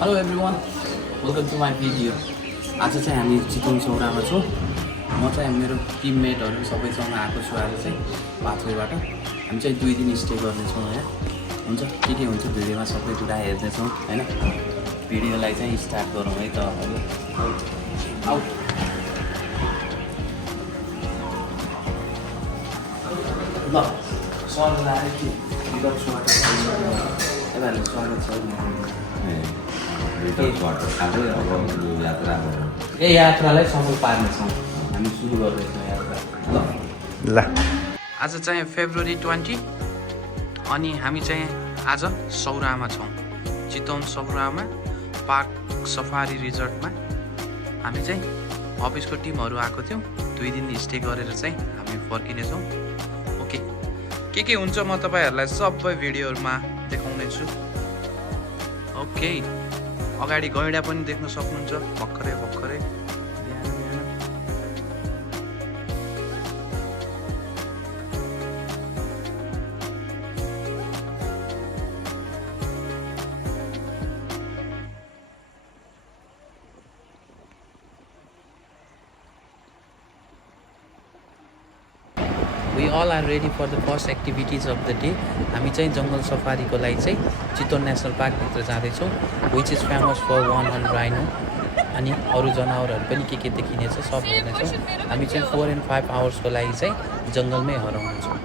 Hello everyone, welcome to my video. आज चाहिँ हामी चितवन चौरामा छौँ। म चाहिँ मेरो टिममेटहरू सबैसँग आएको छु। आज चाहिँ पाथवेबाट हामी चाहिँ 2 दिन स्टे गर्नेछौँ यहाँ। हुन्छ, के हुन्छ भिडियोमा सबै कुरा हेर्नेछौँ हैन। भिडियोलाई चाहिँ स्टार्ट गरौँ है त। आउ ल सरलाई के विदाउट स्वागत यताले स्वागत छ। यात्रालाई सफल पार्नेछौँ। हामी सुरु गर्दैछौँ यात्रा। ल आज चाहिँ फेब्रुअरी 20 अनि हामी चाहिँ आज सौरामा छौँ। चितवन सौरामा पार्क सफारी रिजोर्टमा हामी चाहिँ अफिसको टिमहरू आएको थियौँ। 2 दिन स्टे गरेर चाहिँ हामी फर्किनेछौँ। ओके, के हुन्छ म तपाईँहरूलाई सबै भिडियोहरूमा देखाउने छु। ओके, अगाडि गैँडा पनि देख्न सक्नुहुन्छ भर्खरै भर्खरै। We all are ready for the first activities of the day. हामी चाहिँ जङ्गल सफारीको लागि चाहिँ चितवन नेसनल पार्कभित्र जाँदैछौँ, which is famous for 100 rhino. अनि अरू जनावरहरू पनि के देखिनेछ सब हेर्नेछौँ। हामी चाहिँ 4 and 5 आवर्सको लागि चाहिँ जङ्गलमै हराउनेछौँ।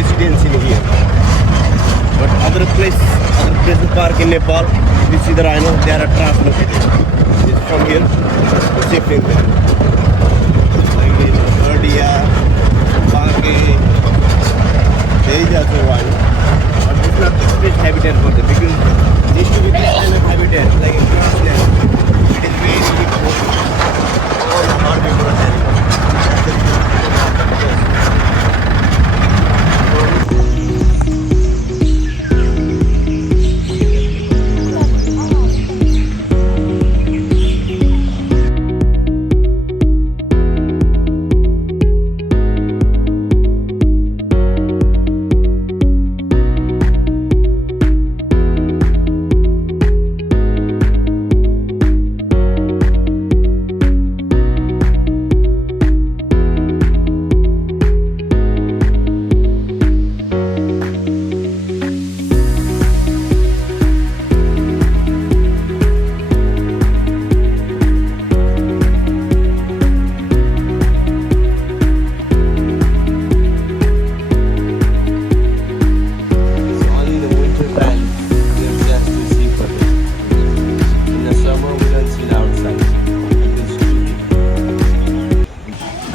Residents in here, but other places park in Nepal, we see the rhino, they are translocated. It's from here, shifting there. Like in Erdia, Bangke, there is also rhino, but it's not the best habitat for them because this to be this kind of habitat, like in grassland, it is very difficult. All the hard people are telling.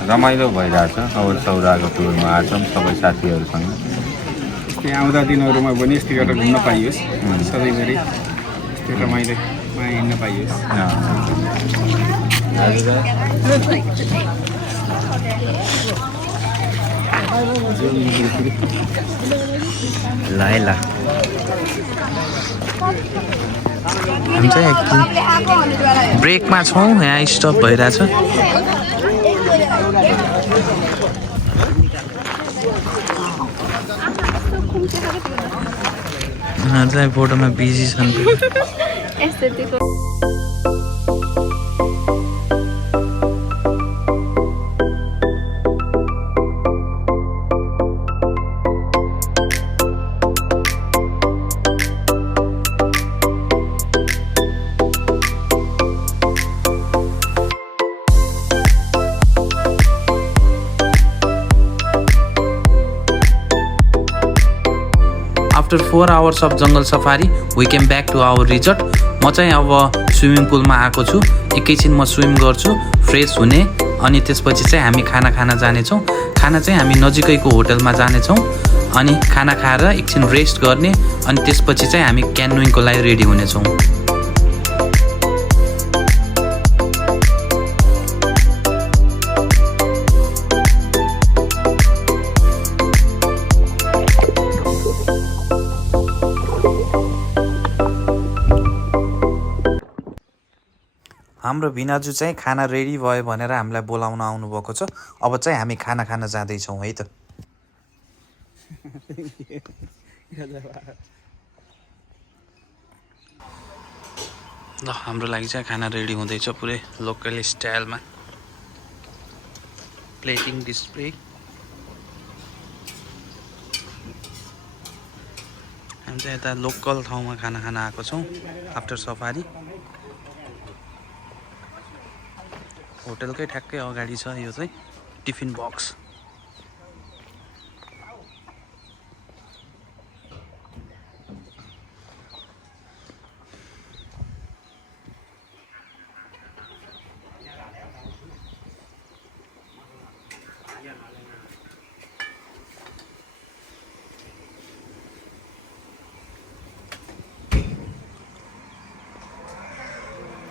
रमाइलो भइरहेछ। अब सौराको टुरमा आछौँ सबै साथीहरूसँग। यस्तै आउँदा दिनहरूमा पनि यस्तै गरेर घुम्न पाइयोस्, सधैँभरि यस्तै रमाइलोमा हिँड्न पाइयोस्। ल हामी चाहिँ एकछिन ब्रेकमा छौँ, यहाँ स्टप भइरहेछ। चाहिँ फोटोमा बिजी छन्। After 4 hours of jungle safari we came back to our resort. म चाहिँ अब स्विमिङ पुलमा आएको छु। एकैछिन म स्विम गर्छु, फ्रेस हुने, अनि त्यसपछि चाहिँ हामी खाना खान जानेछौँ। खाना चाहिँ हामी नजिकैको होटलमा जानेछौँ अनि खाना खाएर एकछिन रेस्ट गर्ने अनि त्यसपछि चाहिँ हामी क्यानोइङको लागि रेडी हुनेछौँ। हाम्रो भिनाजु चाहिँ खाना रेडी भयो भनेर हामीलाई बोलाउन आउनुभएको छ। अब चाहिँ हामी खाना खान जाँदैछौँ है त। ल हाम्रो लागि चाहिँ खाना रेडी हुँदैछ पुरै लोकल स्टाइलमा। Plating display. हामी चाहिँ यता लोकल ठाउँमा खाना खान आएको छौँ आफ्टर सफारी। होटलकै ठ्याक्कै अगाडि छ यो चाहिँ टिफिन बक्स।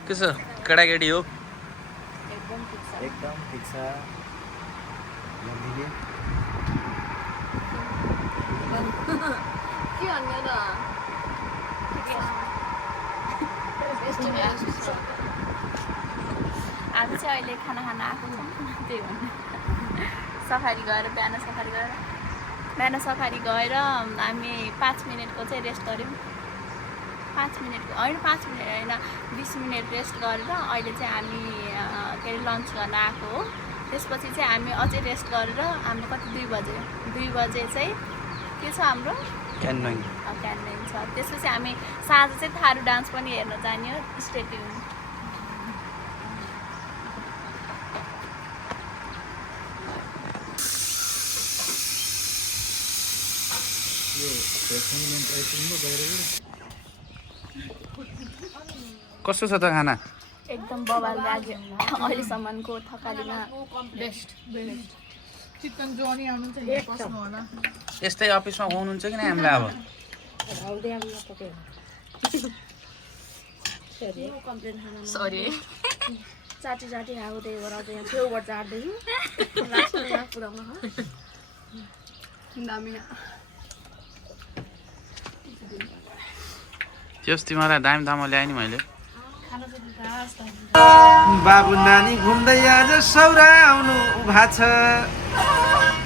के छ केटाकेटी हो? एकदम ठिक छ। के भन्नु त आज चाहिँ अहिले खाना खान आएको छौँ, त्यही भन्नु। सफारी गएर बिहान सफारी गएर हामी 5 मिनटको चाहिँ रेस्ट गऱ्यौँ। 5 मिनटको होइन, 5 मिनट होइन, 20 मिनट रेस्ट गरेर अहिले चाहिँ हामी के अरे लन्च गर्न आएको हो। त्यसपछि चाहिँ हामी अझै रेस्ट गरेर हाम्रो कति 2 बजे चाहिँ के छ हाम्रो क्यानोइङ छ। त्यसपछि हामी साँझ चाहिँ थारू डान्स पनि हेर्न जाने हो। Stay tune. कस्तो छ त खाना? एकदम बवाल लाग्यो अहिलेसम्मको थकालीमा। बेस्ट। चिकन जोनी आउनुहुन्छ नि बस्नु होला। यस्तै अफिसमा हुनुहुन्छ कि नै हामीलाई अब? सरी चाटी आउँदै गराउँदै यहाँ छेउबाट चाट्दैछु। लास्टमा यहाँ पुऱ्याउन त्यस तिमीलाई दामी दाममा ल्याएँ नि मैले। बाबु नानी घुम्दै आज सौरा आउनु भएको छ।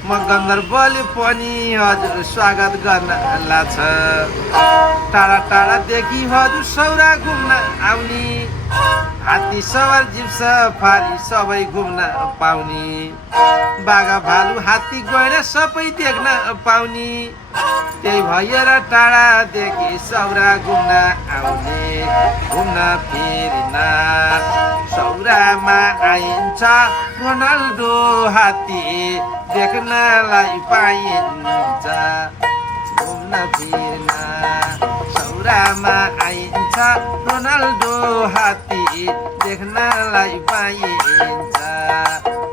म गन्धर्वले पनि हजुर स्वागत गर्न लाग्छ। टाढा टाढादेखि हजुर सौरा घुम्न आउने। हात्ती सवार जीव सफारी सबै घुम्न पाउने। बाघा भालु हात्ती गैँडा सबै देख्न पाउने। त्यही भएर टाढादेखि सौरा घुम्न आउने। घुम्न फिर्न सौरामा आइन्छ रोनाल्डो हात्ती देख्नलाई पाइन्छ। घुम्न फिर्न सौरामा आइन्छ रोनाल्डो हात्ती देख्नलाई पाइन्छ।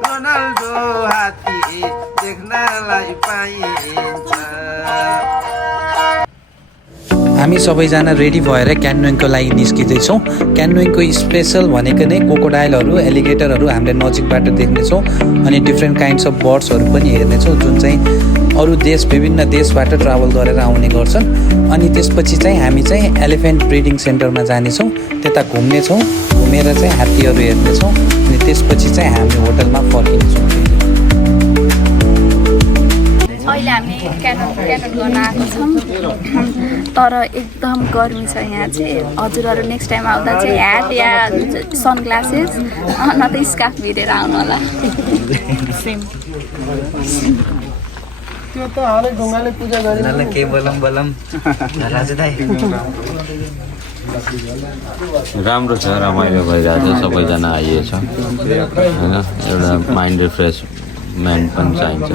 रोनाल्डो हात्ती देख्नलाई पाइन्छ। हामी सबैजना रेडी भएर क्यानोइङको लागि निस्किँदैछौँ। क्यानोइङको स्पेसल भनेको नै क्रोकोडाइलहरू, एलिगेटरहरू हामीले नजिकबाट देख्नेछौँ अनि डिफ्रेन्ट काइन्ड्स अफ बर्ड्सहरू पनि हेर्नेछौँ जुन चाहिँ अरू विभिन्न देशबाट ट्राभल गरेर आउने गर्छन्। अनि त्यसपछि चाहिँ हामी चाहिँ एलिफेन्ट ब्रिडिङ सेन्टरमा जानेछौँ। त्यता घुम्नेछौँ, घुमेर चाहिँ हात्तीहरू हेर्नेछौँ अनि त्यसपछि चाहिँ हामी होटलमा फर्किनेछौँ। अहिले हामी क्यानोन गर्न आएको छौँ, तर एकदम गर्मी छ यहाँ चाहिँ। हजुरहरू नेक्स्ट टाइम आउँदा चाहिँ ह्याट या सनग्लासेस न त स्कार्फ भिरेर आउनु होला। सेम त्यो त हालै ढुङ्गाले पूजा गरेन के बोलम राजु दाइ। राम्रो छ, रमाइलो भइरहेछ, सबैजना आइएछ होइन। एउटा माइन्ड रिफ्रेसमेन्ट पनि चाहिन्छ।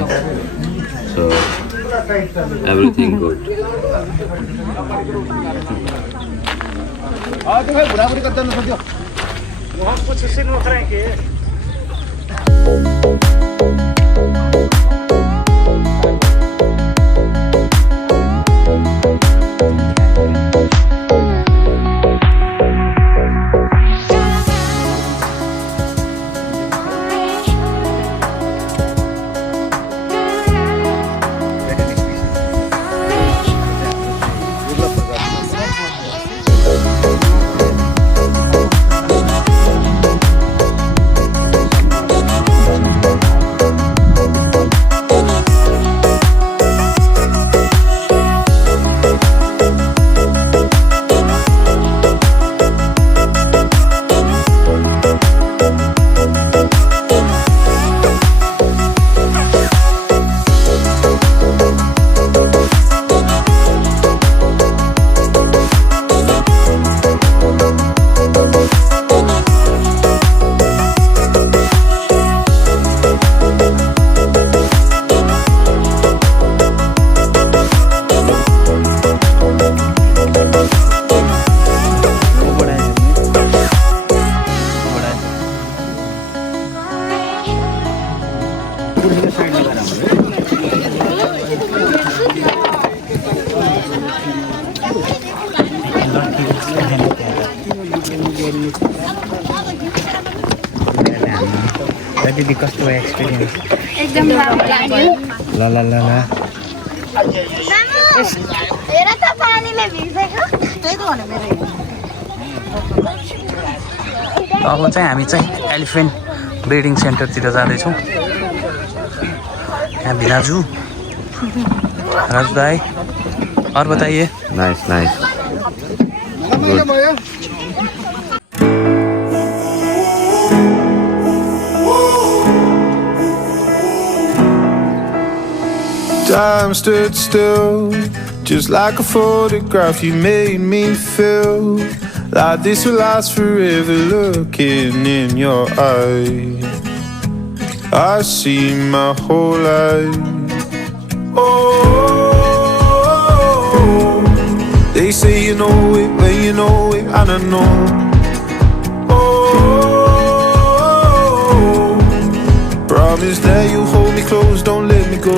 So Everything good. दिदी कस्तो भयो एक्सपिरियन्स? एकदम राम्रो लाग्यो। ल ल ल ल हेर त पानीले भिजेको। अब चाहिँ हामी चाहिँ एलिफेन्ट ब्रिडिङ सेन्टरतिर जाँदैछौँ। यहाँ भिनाजु राजु दाई और बताइए। Nice, nice. Good. Time stood still, just like a photograph. You made me feel like this will last forever. Looking in your eyes, I see my whole life. Oh, they say you know it when you know it, and I know. Oh, promise that you'll hold me close, don't let me go.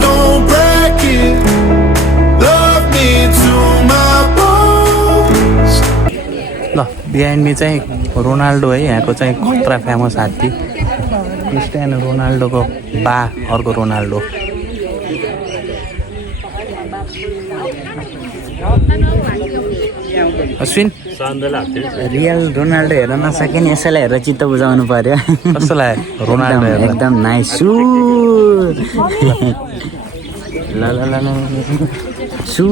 Don't break it. Love me to my bones. ल behind me चाहिँ Ronaldo है, यहाँको चाहिँ खतरा famous हात्ती Cristiano रोनाल्डोको बा अर्को Ronaldo. Ashwin real Ronaldo हेर्न नसके नि यसैलाई हेरेर चित्त बुझाउनु पर्यो। कस्तो लाग्यो रोनाल्डो हेर्दा? एकदम नाइस। ल ल ल सु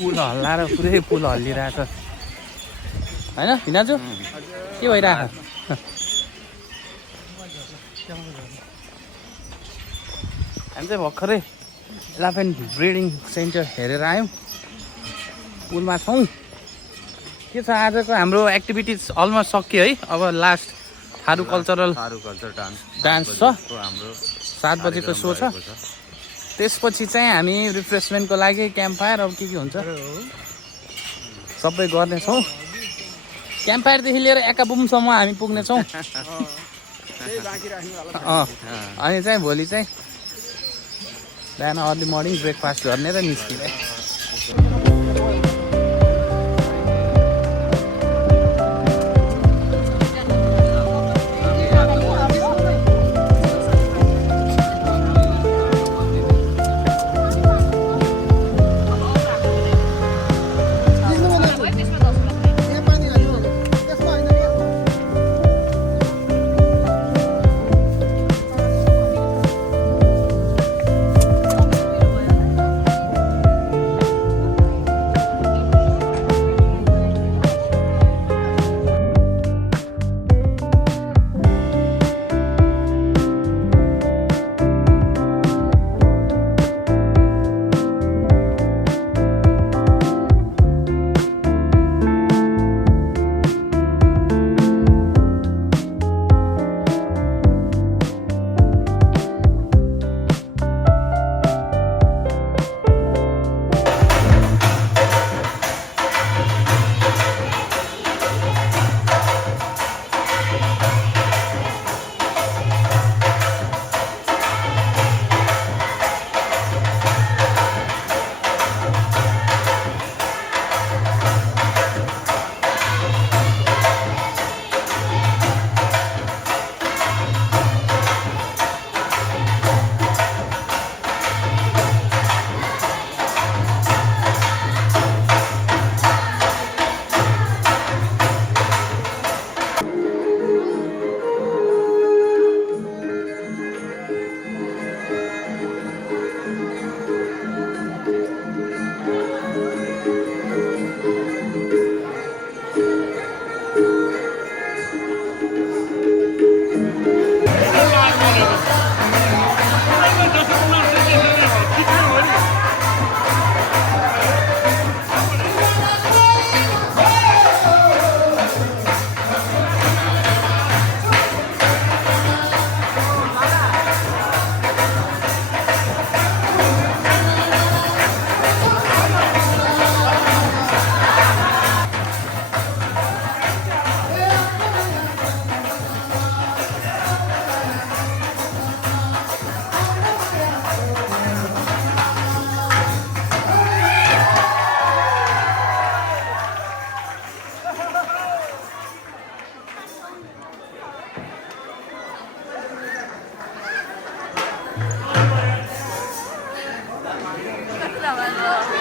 पुल हल्लाएर पुरै पुल हल्लिरहेछ होइन भिनाजु? के भइरहेछ? हामी चाहिँ भर्खरै एलिफेन्ट ब्रिडिङ सेन्टर हेरेर आयौँ। पुलमा छौँ। के छ आजको हाम्रो एक्टिभिटिज अलमोस्ट सक्यो है। अब लास्ट थारू कल्चरल डान्स छ, 7 बजेको सो छ। त्यसपछि चाहिँ हामी रिफ्रेसमेन्टको लागि क्याम्प फायर अब के हुन्छ सबै गर्नेछौँ। क्याम्प फायरदेखि लिएर एकाबुमसम्म हामी पुग्नेछौँ। अनि चाहिँ भोलि चाहिँ बिहान अर्ली मर्निङ ब्रेकफास्ट गर्ने र निस्किने।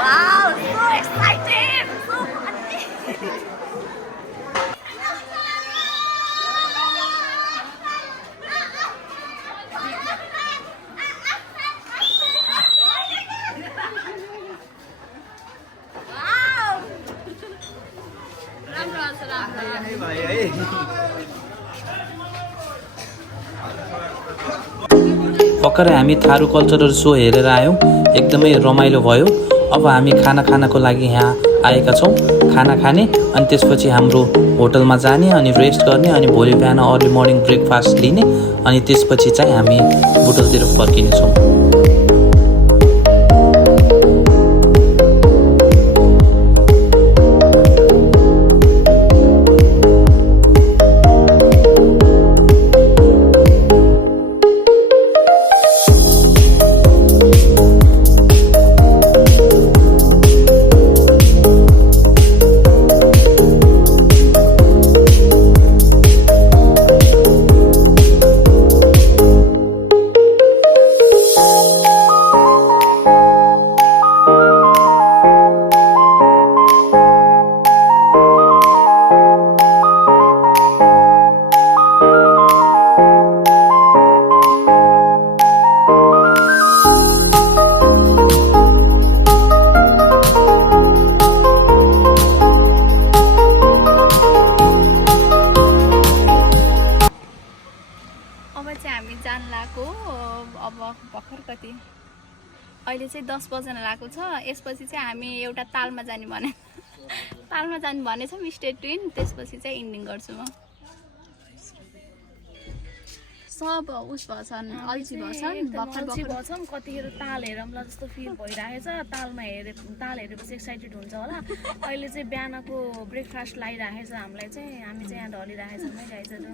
Wow, so excited! So funny! Wow! राम्रो छ राम्रो भर्खरै हामी थारू कल्चरल सो हेरेर आयौँ एकदमै रमाइलो भयो अब हामी खाना खानको लागि यहाँ आएका छौँ खाना खाने अनि त्यसपछि हाम्रो होटलमा जाने अनि रेस्ट गर्ने अनि भोलि बिहान अर्ली मर्निङ ब्रेकफास्ट लिने अनि त्यसपछि चाहिँ हामी होटलतिर फर्किनेछौँ भर्खर कति अहिले चाहिँ 10 बज्न लागेको छ यसपछि चाहिँ हामी एउटा तालमा जाने भने तालमा जाने भनेछौँ स्टे ट्युन त्यसपछि चाहिँ इन्डिङ गर्छु म सब उस भछन् अल्छी भछन् भर्खर भन्छौँ कतिखेर ताल हेरौँला जस्तो फिल भइरहेछ ताल हेरेपछि एक्साइटेड हुन्छ होला अहिले चाहिँ बिहानको ब्रेकफास्ट लागिरहेछ हामीलाई चाहिँ हामी चाहिँ यहाँ ढलिरहेछौँ है गाइजहरु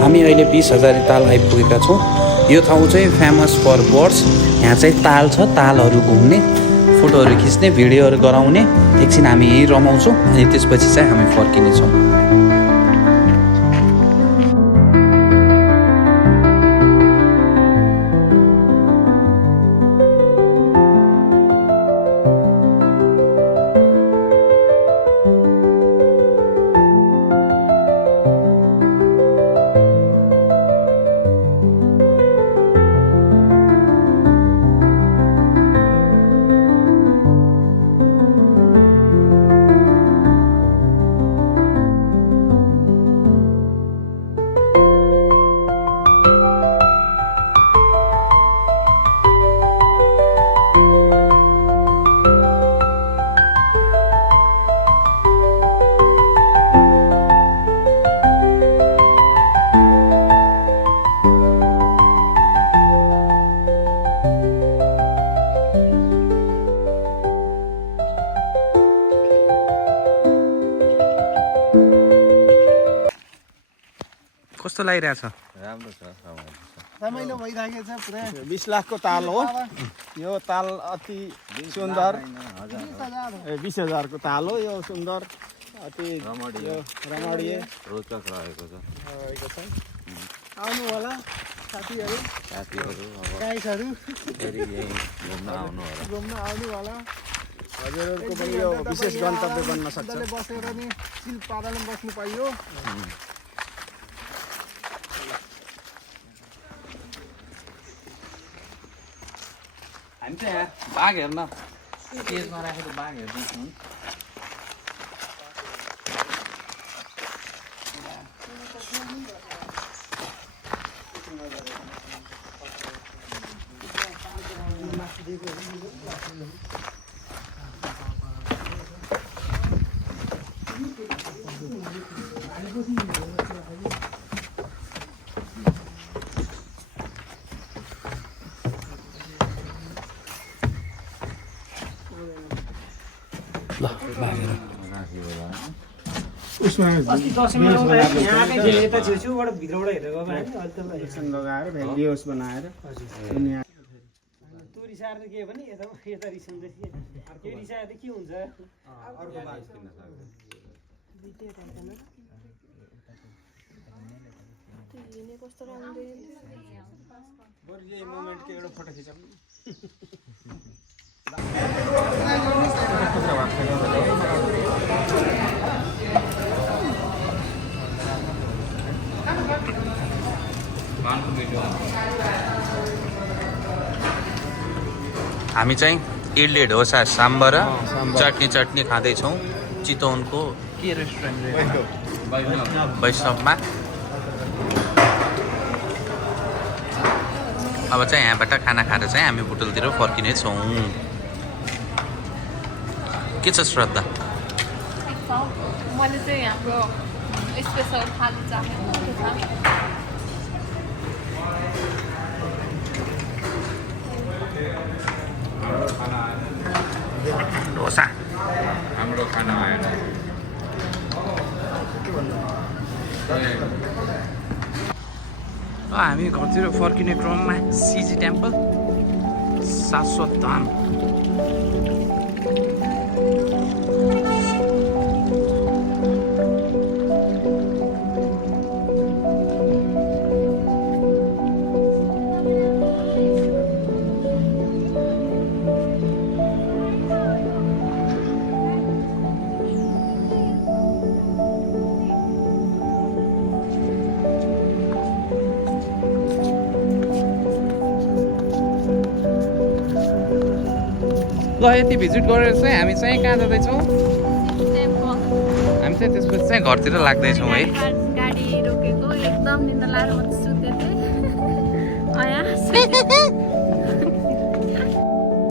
हामी अहिले 20,000 ताल आइपुगेका छौँ यो ठाउँ चाहिँ फेमस फर बर्ड्स यहाँ चाहिँ ताल छ तालहरू घुम्ने फोटोहरू खिच्ने भिडियोहरू गराउने एकछिन हामी यहीँ रमाउँछौँ अनि त्यसपछि चाहिँ हामी फर्किनेछौँ कस्तो लागिरहेछ राम्रो छ रमाइलो भइरहेको छ पुरा 20 लाखको ताल हो यो ताल अति सुन्दर 20,000 को ताल हो यो सुन्दर अति रमणीय रोचक रहेको छ आउनु होला साथीहरू गाइसहरू फेरि यही घुम्न आउनु होला हजुरहरूको पनि यो विशेष गन्तव्य बन्न सक्छ बसेर नि चिल पाराले बस्नु पाइयो हामी चाहिँ यहाँ बाघ हेर्न स्टेजमा राखेको बाघ हेर्दैछौँ उसमा लगाएर भेलियोस बनाएर हामी चाहिँ इडली डोसा साम्बर र चटनी खाँदैछौँ चितवनको के रेस्टुरेन्ट वैष्णवमा। अब चाहिँ यहाँबाट खाना खाएर चाहिँ हामी होटलतिर फर्किने छौँ। के छ श्रद्धा? मैले चाहिँ हाम्रो स्पेसल खानु चाहेको छ। डोसा हाम्रो खाना आएन। हामी घरतिर फर्किने क्रममा सिजी टेम्पल शाश्वत धाम। ल यति भिजिट गरेर चाहिँ हामी चाहिँ कहाँ जाँदैछौँ? हामी चाहिँ त्यसपछि चाहिँ घरतिर लाग्दैछौँ है। गाडी रोकेको एकदम निन्दा लाएर म सुतेको थिएँ।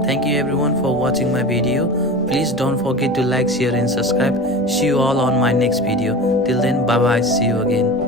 Thank you everyone for watching my video. Please don't forget to like, share and subscribe. See you all on my next video. Till then, bye bye. See you again.